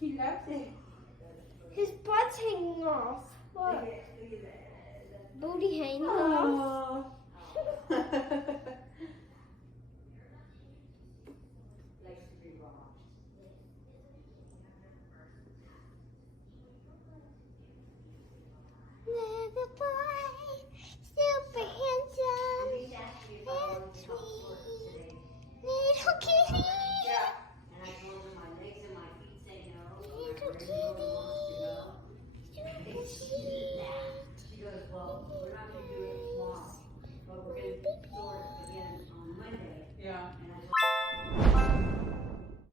He loves it. His butt's hanging off. Look. Booty hanging off. Oh.